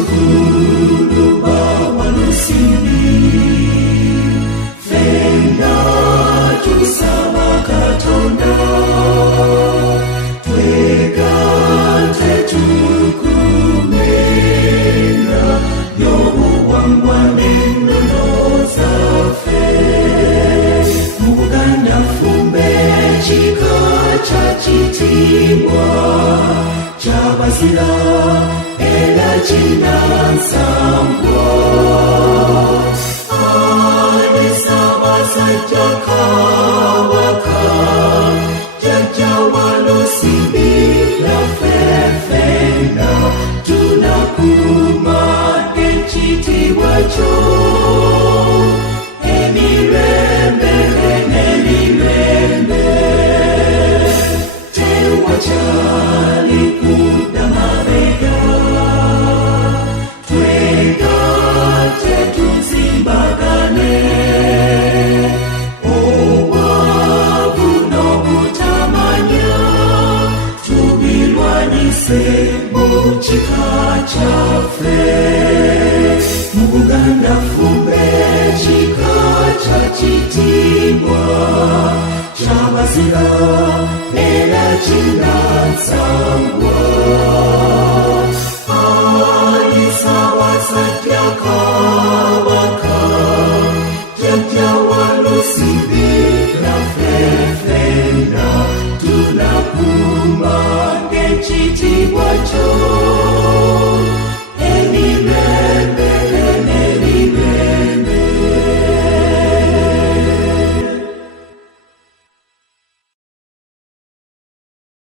Sukuluba walusimbi fenda tusaba Katonda twega tetukumenda yobuwangwa n'ennono zaffe mu Buganda Ffumbe ekika kya kitiibwa ky'abazira era kinnansangwa ani Ssaabasajja Kabaka Jjajja Walusimbi yaffe ffenna tunakuuma ekitiibwa kyo emirembe n'emirembe tewakyali kudda mabega twegatte tuzimbagane obwavu n'obutamanya tubirwanyise mu kika kyaffe mu Buganda Ffumbe ekika kya kitiibwa ky'abazira era kinnansangwa